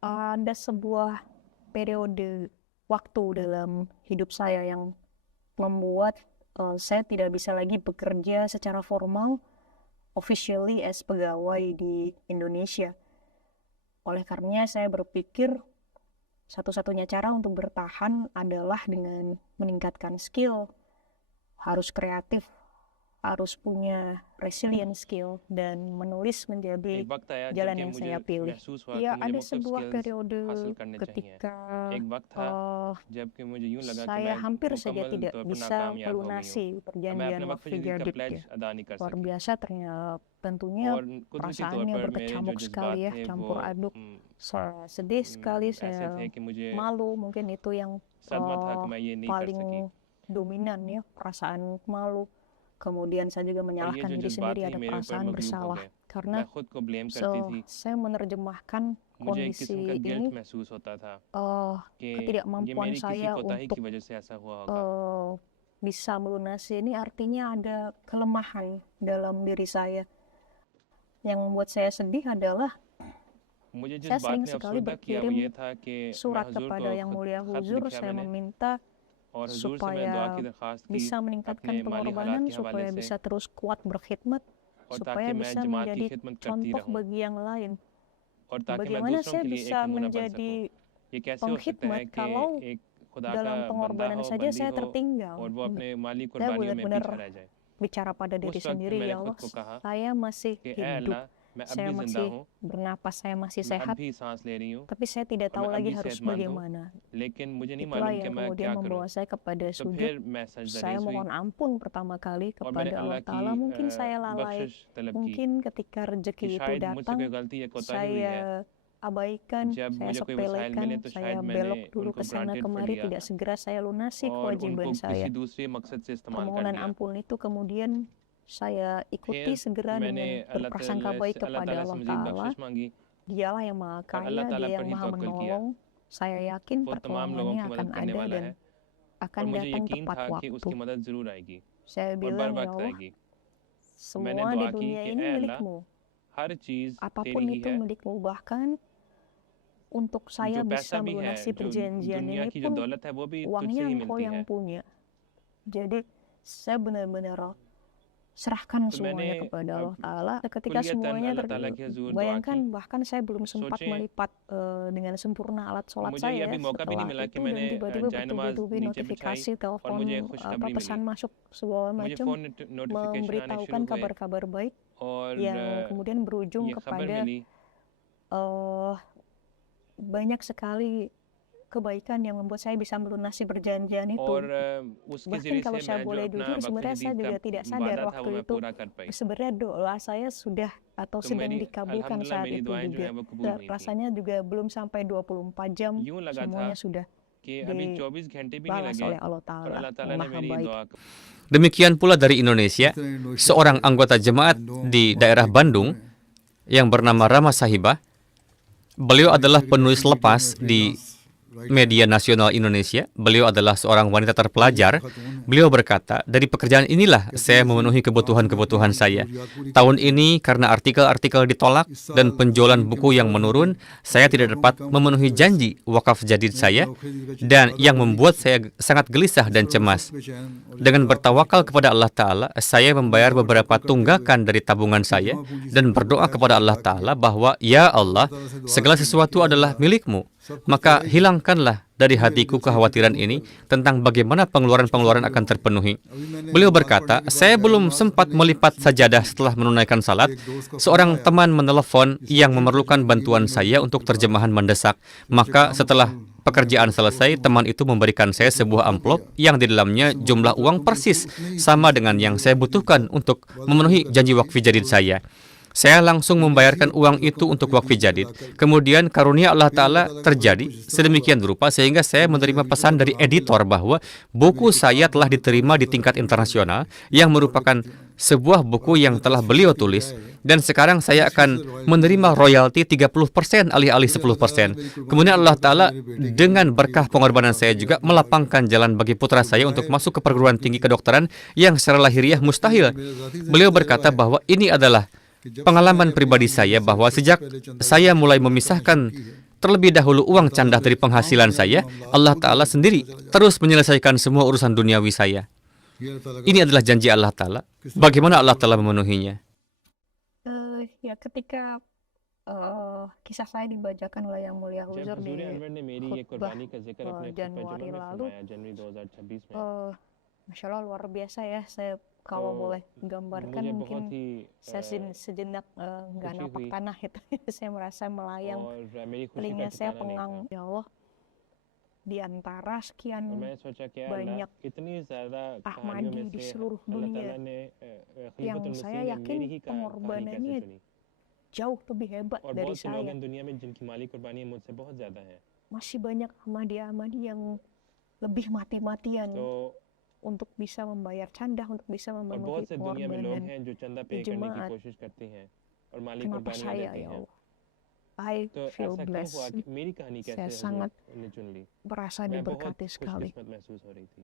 Ada sebuah periode waktu dalam hidup saya yang membuat saya tidak bisa lagi bekerja secara formal, officially as pegawai di Indonesia. Oleh karenanya saya berpikir satu-satunya cara untuk bertahan adalah dengan meningkatkan skill, harus kreatif, harus punya resilient skill, dan menulis menjadi एक वक्त आया jalan जबकि yang मुझे saya pilih. महसूस हुआ Ya, कि मुझे ada मुख्तलिफ sebuah स्किल्स periode हासिल करने चाहिए। ketika एक वक्त था जबकि मुझे यूं लगा कि saya मैं hampir saja मुकम्मल tidak तौर पर bisa नाकामयाब हो गई हूँ। melunasi अब मैं perjanjian अपने वक्त wakfi ज़िंदगी का jadid प्लेज ya. अदा नहीं कर Luar सकी biasa ternyata, tentunya और कुदरती तौर perasaannya पर मेरे जो berkecamuk जज्बात sekali ya, थे वो campur aduk. Saya sedih sekali, ऐसे थे saya कि मुझे malu, mungkin itu yang सदमा था कि मैं ये नहीं कर सकी paling dominan ya, perasaan malu. Kemudian saya juga और ये menyalahkan जो diri जज्बात sendiri, थे ada मेरे ऊपर perasaan मगलूब हो bersalah गए karena मैं खुद को ब्लेम करती थी saya menerjemahkan मुझे एक किस्म का kondisi गिल्ट ini महसूस होता था कि ये ketidakmampuan मेरी किसी saya कोताही untuk की वजह से ऐसा हुआ होगा bisa melunasi ini, artinya ada kelemahan dalam diri saya. Yang membuat saya sedih adalah मुझे जिस saya बात sering ने sekali अफसरदा किया वो berkirim ये था कि मैं surat हुजूर को kepada Yang Mulia खत Huzur, लिखा saya मैंने meminta और हुजूर से मैंने दुआ supaya की दरख्वास्त की bisa meningkatkan अपने माली हालात pengorbanan, के हवाले supaya से bisa terus kuat berkhidmat, और supaya ताकि मैं bisa जमात की menjadi खिदमत करती contoh रहूं bagi yang lain. और ताकि मैं Bagaimana दूसरों saya के लिए एक bisa नमूना बन सकूं menjadi ये कैसे हो सकता है pengkhidmat कि kalau एक खुदा का dalam बंदा pengorbanan हो saja बंदी saya हो tertinggal. और वो अपने माली Saya कुर्बानियों में पीछे benar-benar रह जाए bicara pada diri उस वक्त sendiri, मैंने ya खुद Allah, को कहा saya masih कि ए hidup, अल्लाह मैं अब saya भी जिंदा masih हूँ bernapas, saya masih मैं अब sehat, भी सांस ले रही हूँ tapi saya tidak और tahu मैं अब lagi भी harus सेहतमंद हूँ bagaimana. लेकिन मुझे नहीं Itulah मालूम कि yang मैं kemudian क्या करूँ membawa saya kepada तो sujud. फिर मैं सजदा Saya रेज़ हुई mohon ampun pertama kali और मैंने kepada अल्लाह Allah की Ta'ala. Mungkin saya lalai, बख्शिश तलब की mungkin ketika कि rezeki itu शायद मुझसे कोई datang, गलती या कोताही हुई है saya abaikan, जब saya मुझे कोई वसाइल मिले sepelekan, तो saya शायद मैंने belok dulu उनको ke sana granted for kemari, लिया tidak segera saya lunasi और kewajiban उनको saya. किसी दूसरे मकसद से इस्तेमाल कर Permohonan लिया ampun itu kemudian saya ikuti फिर segera मैंने dengan अल्लाह berprasangka ताला baik से kepada Allah मज़ीद Ta'ala. बख्शिश मांगी Dialah yang maha और अल्लाह kaya, ताला dia पर yang ही maha तवक्कुल किया menolong. Saya yakin वो तमाम लोगों pertolongannya की akan मदद करने ada वाला dan है akan और मुझे datang यकीन tepat था कि waktu. उसकी मदद ज़रूर आएगी Saya और बर bilang, ya वक्त Allah, आएगी मैंने semua di दुआ की dunia कि ini ए अल्लाह milikmu. हर चीज़ तेरी Apapun ही itu है milikmu. Bahkan untuk जो saya पैसा bisa भी है melunasi जो perjanjian दुनिया ini की जो pun दौलत है वो भी तुझसे uangnya ही engkau मिलती yang है punya. Jadi saya benar-benar serahkan तो मैंने semuanya kepada Allah अब Ta'ala. Ketika कुलियतन semuanya अल्लाह ताला के हुजूर दुआ bayangkan, की bahkan saya belum sempat सोचें melipat dengan sempurna alat sholat मुझे ये saya अभी मौका भी नहीं setelah मिला कि itu, मैंने dan tiba-tiba जाय नमाज bertubi-tubi नीचे बिछाई notifikasi, और telepon, मुझे खुशखबरी pesan मिली masuk segala मुझे macam, फ़ोन नोटिफिकेशन आने memberitahukan शुरू हुए kabar-kabar baik और yang kemudian berujung ये खबर kepada मिली banyak sekali kebaikan yang membuat saya bisa melunasi perjanjian itu. और उसके Bahkan ज़रिए kalau से saya मैं जो boleh अपना jujur, वक्फ sebenarnya saya जदीद का juga tidak sadar वादा था वो waktu मैं itu पूरा कर पाई sebenarnya doa saya sudah atau तो sedang मेरी dikabulkan अल्हम्दुलिल्लाह saat मेरी itu दुआएं जो juga. हैं वो कबूल हुई थी Rasanya juga belum sampai 24 jam, यूं लगा था semuanya sudah कि अभी 24 घंटे भी नहीं dibalas लगे oleh Allah और Ta'ala अल्लाह ताला yang ने maha मेरी baik. दुआ Demikian pula dari Indonesia, seorang anggota jemaat di daerah Bandung yang bernama Rama Sahibah. Beliau adalah penulis lepas di media nasional Indonesia. Beliau adalah seorang wanita terpelajar. Beliau berkata, dari pekerjaan inilah saya memenuhi kebutuhan-kebutuhan saya. Tahun ini karena artikel-artikel ditolak dan penjualan buku yang menurun, saya tidak dapat memenuhi janji wakaf jadid saya, dan yang membuat saya sangat gelisah dan cemas. Dengan bertawakal kepada Allah Ta'ala, saya membayar beberapa tunggakan dari tabungan saya dan berdoa kepada Allah Ta'ala bahwa, ya Allah, segala sesuatu adalah milikmu. Maka hilangkanlah dari hatiku kekhawatiran ini tentang bagaimana pengeluaran-pengeluaran akan terpenuhi. Beliau berkata, saya belum sempat melipat sajadah setelah menunaikan salat. Seorang teman menelepon yang memerlukan bantuan saya untuk terjemahan mendesak. Maka setelah pekerjaan selesai, teman itu memberikan saya sebuah amplop yang di dalamnya jumlah uang persis sama dengan yang saya butuhkan untuk memenuhi janji wakfi jadid saya. Saya langsung membayarkan uang itu untuk wakfi jadid. Kemudian karunia Allah Ta'ala terjadi sedemikian rupa sehingga saya menerima pesan dari editor bahwa buku saya telah diterima di tingkat internasional yang merupakan sebuah buku yang telah beliau tulis, dan sekarang saya akan menerima royalti 30% alih-alih 10%. Kemudian Allah Ta'ala dengan berkah pengorbanan saya juga melapangkan jalan bagi putra saya untuk masuk ke perguruan tinggi kedokteran yang secara lahiriah mustahil. Beliau berkata bahwa ini adalah pengalaman pribadi saya bahwa sejak saya mulai memisahkan terlebih dahulu uang candah dari penghasilan saya, Allah Ta'ala sendiri terus menyelesaikan semua urusan duniawi saya. Ini adalah janji Allah Ta'ala. Bagaimana Allah Ta'ala memenuhinya? Ya ketika kisah saya dibacakan oleh Yang Mulia जब Huzur di हुजूर अनवर ने मेरी ये khutbah कुर्बानी का जिक्र अपने खुतबा Januari जुमा में lalu, फरमाया जनवरी 2026 में Masya Allah luar biasa ya. Saya kalau तो boleh gambarkan मुझे बहुत mungkin ही saya sejenak nggak खुशी napak हुई tanah itu. Saya merasa melayang, और मेरी खुशी का telinga saya ठिकाना नहीं pengang. था Ya Allah, di antara और sekian मैं सोचा क्या अल्लाह banyak इतनी ज़्यादा कहानियों Ahmadi में di से seluruh अल्लाह dunia ताला ने yang खलीफतुल saya मसीह ने yakin मेरी ही कहानी कैसे pengorbanannya चुनी jauh lebih hebat और dari बहुत से लोग saya. हैं दुनिया में जिनकी माली कुर्बानी मुझसे बहुत ज़्यादा है Masih banyak Ahmadi-Ahmadi yang lebih mati-matian तो untuk bisa membayar candah, untuk bisa और memenuhi बहुत से दुनिया में लोग pengorbanan हैं जो चंदा di पे करने की jemaat. कोशिश करते हैं और माली Kenapa कुर्बानियां saya देते ya हैं Allah? I तो feel ऐसा क्यों हुआ blessed. कि मेरी कहानी Saya कैसे sangat हुजूर ने चुन ली merasa मैं बहुत diberkati sekali. खुशकिस्मत महसूस हो रही थी